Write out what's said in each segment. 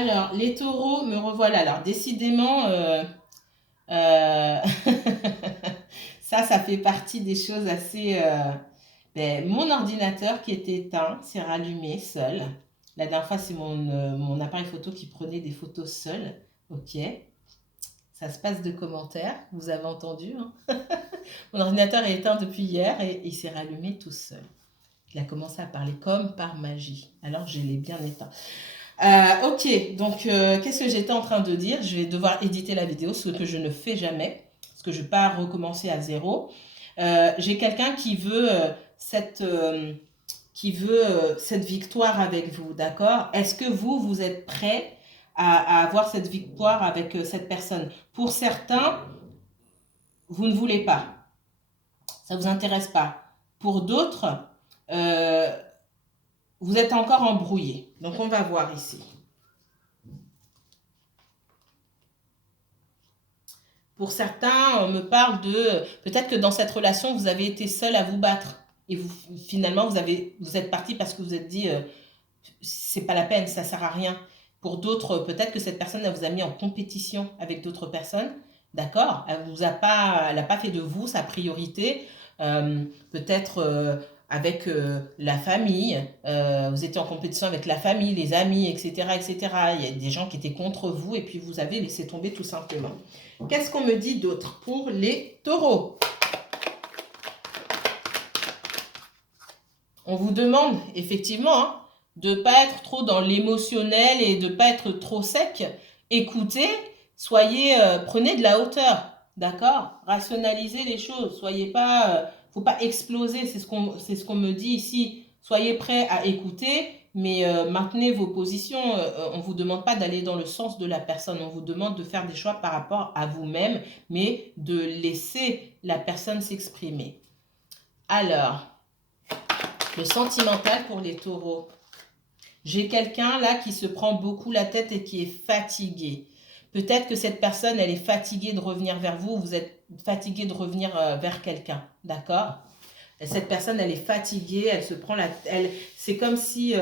Alors, les taureaux, me revoilà. Alors, décidément, euh, ça fait partie des choses assez... mon ordinateur qui était éteint s'est rallumé seul. La dernière fois, c'est mon appareil photo qui prenait des photos seul. Ok, ça se passe de commentaires, vous avez entendu, hein. Mon ordinateur est éteint depuis hier et il s'est rallumé tout seul. Il a commencé à parler comme par magie. Alors, je l'ai bien éteint. Ok, donc qu'est-ce que j'étais en train de dire? Je vais devoir éditer la vidéo, ce que je ne fais jamais, parce que je ne vais pas recommencer à zéro. J'ai quelqu'un qui veut cette victoire avec vous, d'accord? Est-ce que vous êtes prêt à avoir cette victoire avec cette personne? Pour certains, vous ne voulez pas, ça ne vous intéresse pas. Pour d'autres, euh, vous êtes encore embrouillé. Donc on va voir ici. Pour certains, on me parle de... Peut-être que dans cette relation, vous avez été seul à vous battre. Et finalement, vous êtes parti parce que vous êtes dit, c'est pas la peine, ça sert à rien. Pour d'autres, peut-être que cette personne, elle vous a mis en compétition avec d'autres personnes. D'accord? Elle n'a pas fait de vous sa priorité. Peut-être avec la famille. Vous étiez en compétition avec la famille, les amis, etc., etc. Il y a des gens qui étaient contre vous et puis vous avez laissé tomber tout simplement. Qu'est-ce qu'on me dit d'autre pour les taureaux? On vous demande effectivement, hein, de ne pas être trop dans l'émotionnel et de ne pas être trop sec. Écoutez, prenez de la hauteur, d'accord? Rationalisez les choses. Soyez pas, faut pas exploser. C'est ce qu'on me dit ici. Soyez prêts à écouter, mais maintenez vos positions. On ne vous demande pas d'aller dans le sens de la personne. On vous demande de faire des choix par rapport à vous-même, mais de laisser la personne s'exprimer. Alors, le sentimental pour les taureaux. J'ai quelqu'un là qui se prend beaucoup la tête et qui est fatigué. Peut-être que cette personne, elle est fatiguée de revenir vers vous, vous êtes fatigué de revenir vers quelqu'un, d'accord? Cette personne, elle est fatiguée, elle se prend la tête. C'est comme si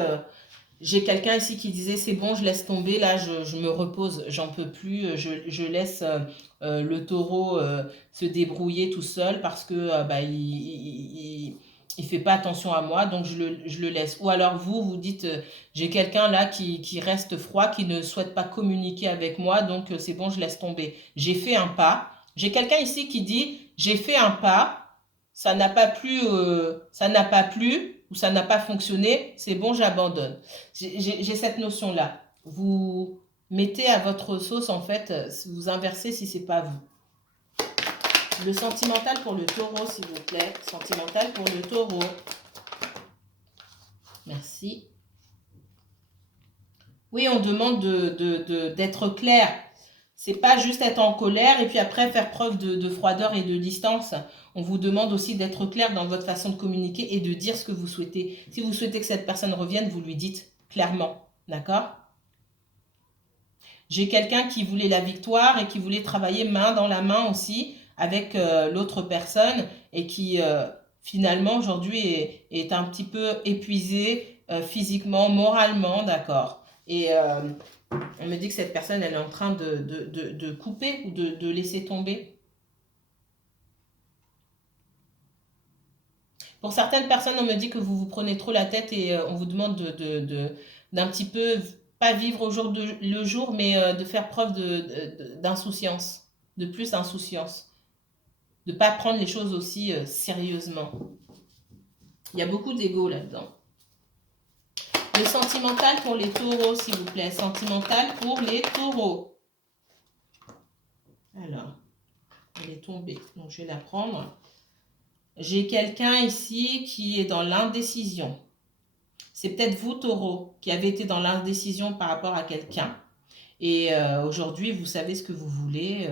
j'ai quelqu'un ici qui disait c'est bon, je laisse tomber, là je me repose, j'en peux plus, je laisse le taureau se débrouiller tout seul parce que il fait pas attention à moi, donc je le laisse. Ou alors vous dites j'ai quelqu'un là qui reste froid, qui ne souhaite pas communiquer avec moi, donc c'est bon, je laisse tomber. J'ai fait un pas. J'ai quelqu'un ici qui dit j'ai fait un pas, ça n'a pas plu ou ça n'a pas fonctionné, c'est bon, j'abandonne. J'ai cette notion-là. Vous mettez à votre sauce, en fait, vous inversez si c'est pas vous. Le sentimental pour le taureau, s'il vous plaît. Sentimental pour le taureau. Merci. Oui, on demande d'être clair. C'est pas juste être en colère et puis après faire preuve de froideur et de distance. On vous demande aussi d'être clair dans votre façon de communiquer et de dire ce que vous souhaitez. Si vous souhaitez que cette personne revienne, vous lui dites clairement. D'accord? J'ai quelqu'un qui voulait la victoire et qui voulait travailler main dans la main aussi avec l'autre personne et qui finalement aujourd'hui est un petit peu épuisé physiquement, moralement, d'accord. Et on me dit que cette personne, elle est en train de couper ou de laisser tomber. Pour certaines personnes, on me dit que vous vous prenez trop la tête et on vous demande d'un petit peu, pas vivre le jour, mais de faire preuve d'insouciance, de plus d'insouciance, de ne pas prendre les choses aussi sérieusement. Il y a beaucoup d'ego là-dedans. Le sentimental pour les taureaux, s'il vous plaît. Sentimental pour les taureaux. Alors, elle est tombée, donc je vais la prendre. J'ai quelqu'un ici qui est dans l'indécision. C'est peut-être vous, taureau, qui avez été dans l'indécision par rapport à quelqu'un. Et aujourd'hui, vous savez ce que vous voulez.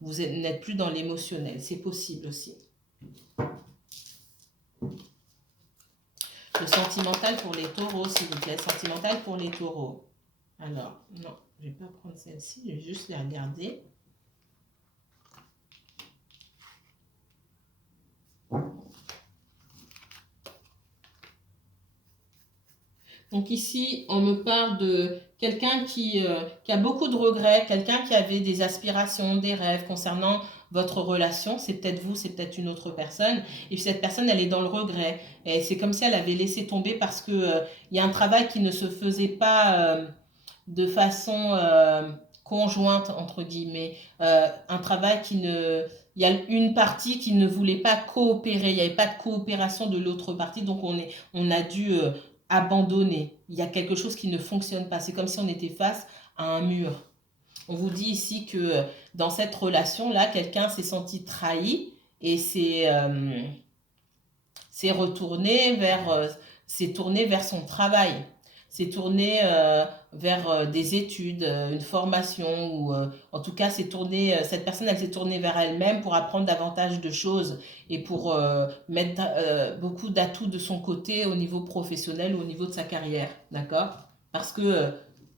Vous n'êtes plus dans l'émotionnel. C'est possible aussi. Le sentimental pour les taureaux, s'il vous plaît. Sentimental pour les taureaux. Alors, non, je ne vais pas prendre celle-ci. Je vais juste les regarder. Donc ici, on me parle de quelqu'un qui a beaucoup de regrets, quelqu'un qui avait des aspirations, des rêves concernant votre relation. C'est peut-être vous, c'est peut-être une autre personne. Et puis cette personne, elle est dans le regret. Et c'est comme si elle avait laissé tomber parce que il y a un travail qui ne se faisait pas de façon conjointe, entre guillemets. Un travail qui ne... Il y a une partie qui ne voulait pas coopérer. Il n'y avait pas de coopération de l'autre partie. Donc on a dû abandonner. Il y a quelque chose qui ne fonctionne pas. C'est comme si on était face à un mur. On vous dit ici que dans cette relation-là, quelqu'un s'est senti trahi et s'est retourné s'est tourné vers son travail, s'est tourné vers des études, une formation, ou en tout cas, cette personne, elle s'est tournée vers elle-même pour apprendre davantage de choses et pour mettre beaucoup d'atouts de son côté au niveau professionnel ou au niveau de sa carrière, d'accord? Parce que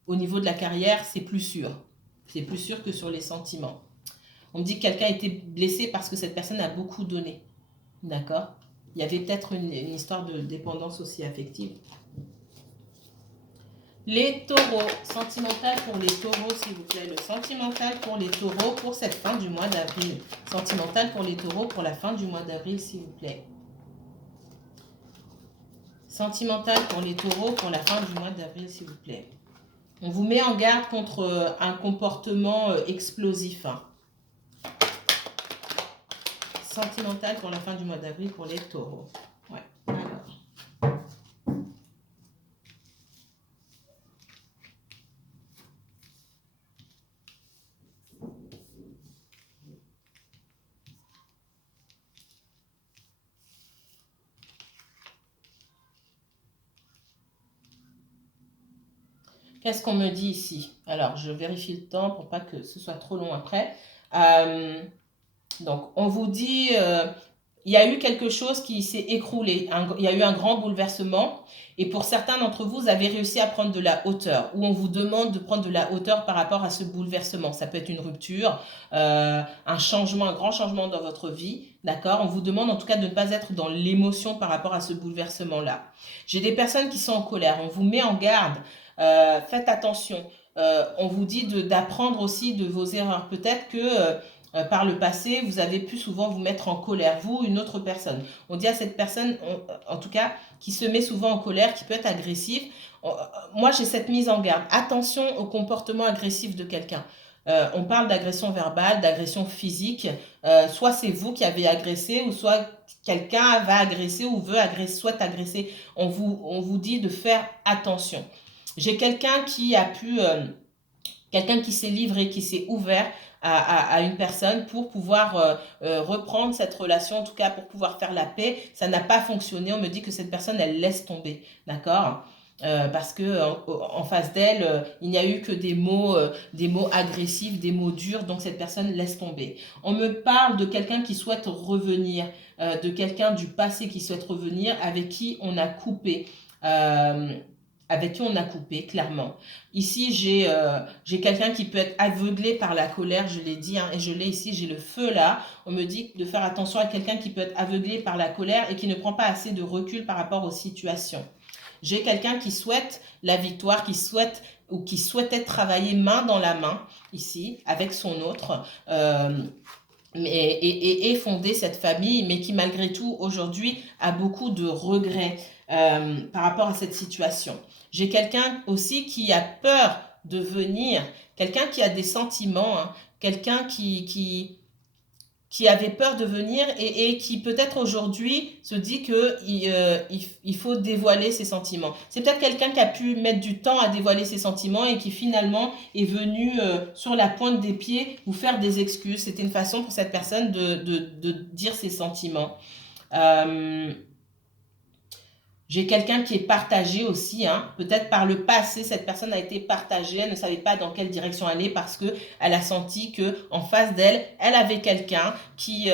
au niveau de la carrière, c'est plus sûr. C'est plus sûr que sur les sentiments. On me dit que quelqu'un a été blessé parce que cette personne a beaucoup donné, d'accord? Il y avait peut-être une histoire de dépendance aussi affective. Les taureaux, sentimental pour les taureaux, s'il vous plaît. Le sentimental pour les taureaux pour cette fin du mois d'avril. Sentimental pour les taureaux pour la fin du mois d'avril, s'il vous plaît. Sentimental pour les taureaux pour la fin du mois d'avril, s'il vous plaît. On vous met en garde contre un comportement explosif. Sentimental pour la fin du mois d'avril pour les taureaux. Ouais, alors. Qu'est-ce qu'on me dit ici? Alors, je vérifie le temps pour pas que ce soit trop long après. Donc, on vous dit, il y a eu quelque chose qui s'est écroulé. Il y a eu un grand bouleversement. Et pour certains d'entre vous, vous avez réussi à prendre de la hauteur. Ou on vous demande de prendre de la hauteur par rapport à ce bouleversement. Ça peut être une rupture, un changement, un grand changement dans votre vie. D'accord? On vous demande en tout cas de ne pas être dans l'émotion par rapport à ce bouleversement-là. J'ai des personnes qui sont en colère. On vous met en garde. Faites attention. On vous dit d'apprendre aussi de vos erreurs. Peut-être que par le passé, vous avez pu souvent vous mettre en colère, vous ou une autre personne. On dit à cette personne, en tout cas, qui se met souvent en colère, qui peut être agressive. Moi, j'ai cette mise en garde. Attention au comportement agressif de quelqu'un. On parle d'agression verbale, d'agression physique. Soit c'est vous qui avez agressé, ou soit quelqu'un va agresser ou veut agresser, souhaite agresser. On vous dit de faire attention. J'ai quelqu'un qui a pu, quelqu'un qui s'est livré, qui s'est ouvert à une personne pour pouvoir reprendre cette relation, en tout cas pour pouvoir faire la paix. Ça n'a pas fonctionné. On me dit que cette personne, elle laisse tomber, d'accord? Parce que en face d'elle, il n'y a eu que des mots agressifs, des mots durs, donc cette personne laisse tomber. On me parle de quelqu'un qui souhaite revenir, de quelqu'un du passé qui souhaite revenir, avec qui on a coupé. Avec qui on a coupé, clairement. Ici, j'ai quelqu'un qui peut être aveuglé par la colère, je l'ai dit, hein, et je l'ai ici, j'ai le feu là. On me dit de faire attention à quelqu'un qui peut être aveuglé par la colère et qui ne prend pas assez de recul par rapport aux situations. J'ai quelqu'un qui souhaite la victoire, qui souhaite ou qui souhaitait travailler main dans la main, ici, avec son autre, et fonder cette famille, mais qui malgré tout, aujourd'hui, a beaucoup de regrets par rapport à cette situation. J'ai quelqu'un aussi qui a peur de venir, quelqu'un qui a des sentiments, hein, quelqu'un qui avait peur de venir et qui peut-être aujourd'hui se dit qu'il faut dévoiler ses sentiments. C'est peut-être quelqu'un qui a pu mettre du temps à dévoiler ses sentiments et qui finalement est venu sur la pointe des pieds vous faire des excuses. C'était une façon pour cette personne de dire ses sentiments. J'ai quelqu'un qui est partagé aussi, hein. Peut-être par le passé, cette personne a été partagée, elle ne savait pas dans quelle direction aller parce qu'elle a senti qu'en face d'elle, elle avait quelqu'un qui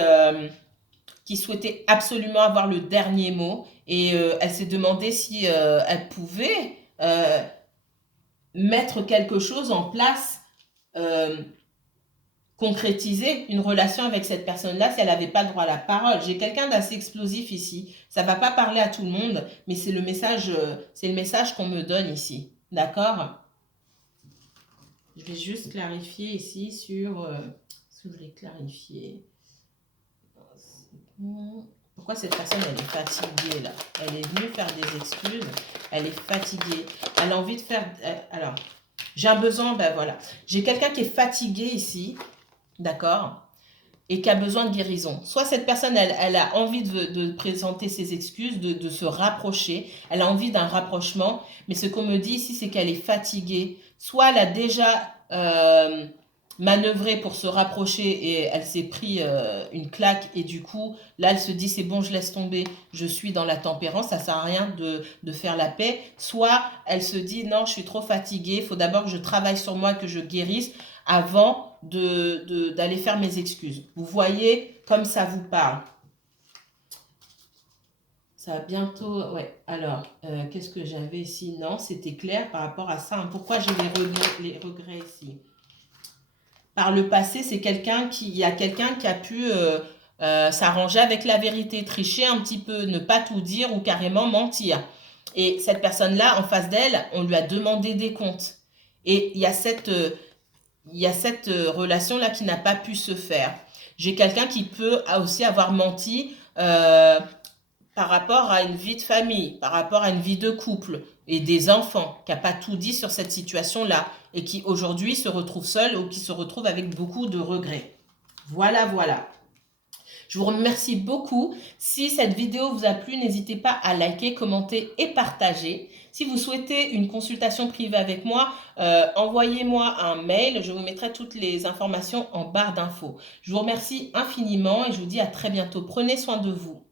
souhaitait absolument avoir le dernier mot et elle s'est demandé si elle pouvait mettre quelque chose en place concrétiser une relation avec cette personne-là si elle n'avait pas le droit à la parole. J'ai quelqu'un d'assez explosif ici. Ça ne va pas parler à tout le monde, mais c'est le message qu'on me donne ici. D'accord? Je vais juste clarifier ici sur ce que je voulais clarifier. Pourquoi cette personne, elle est fatiguée là? Elle est venue faire des excuses, elle est fatiguée. Elle a envie de faire... Alors, j'ai un besoin, ben voilà. J'ai quelqu'un qui est fatigué ici, d'accord? Et qui a besoin de guérison. Soit cette personne, elle a envie de présenter ses excuses, de se rapprocher. Elle a envie d'un rapprochement. Mais ce qu'on me dit ici, c'est qu'elle est fatiguée. Soit elle a déjà manœuvré pour se rapprocher et elle s'est pris une claque. Et du coup, là, elle se dit, c'est bon, je laisse tomber. Je suis dans la tempérance. Ça sert à rien de faire la paix. Soit elle se dit, non, je suis trop fatiguée. Il faut d'abord que je travaille sur moi, que je guérisse avant d'aller faire mes excuses. Vous voyez comme ça vous parle. Ça va bientôt... Ouais, alors, qu'est-ce que j'avais ici? Non, c'était clair par rapport à ça. Pourquoi j'ai les regrets ici? Par le passé, c'est il y a quelqu'un qui a pu s'arranger avec la vérité, tricher un petit peu, ne pas tout dire ou carrément mentir. Et cette personne-là, en face d'elle, on lui a demandé des comptes. Et il y a cette relation-là qui n'a pas pu se faire. J'ai quelqu'un qui peut aussi avoir menti par rapport à une vie de famille, par rapport à une vie de couple et des enfants, qui n'a pas tout dit sur cette situation-là et qui aujourd'hui se retrouve seul ou qui se retrouve avec beaucoup de regrets. Voilà, voilà. Je vous remercie beaucoup. Si cette vidéo vous a plu, n'hésitez pas à liker, commenter et partager. Si vous souhaitez une consultation privée avec moi, envoyez-moi un mail. Je vous mettrai toutes les informations en barre d'infos. Je vous remercie infiniment et je vous dis à très bientôt. Prenez soin de vous.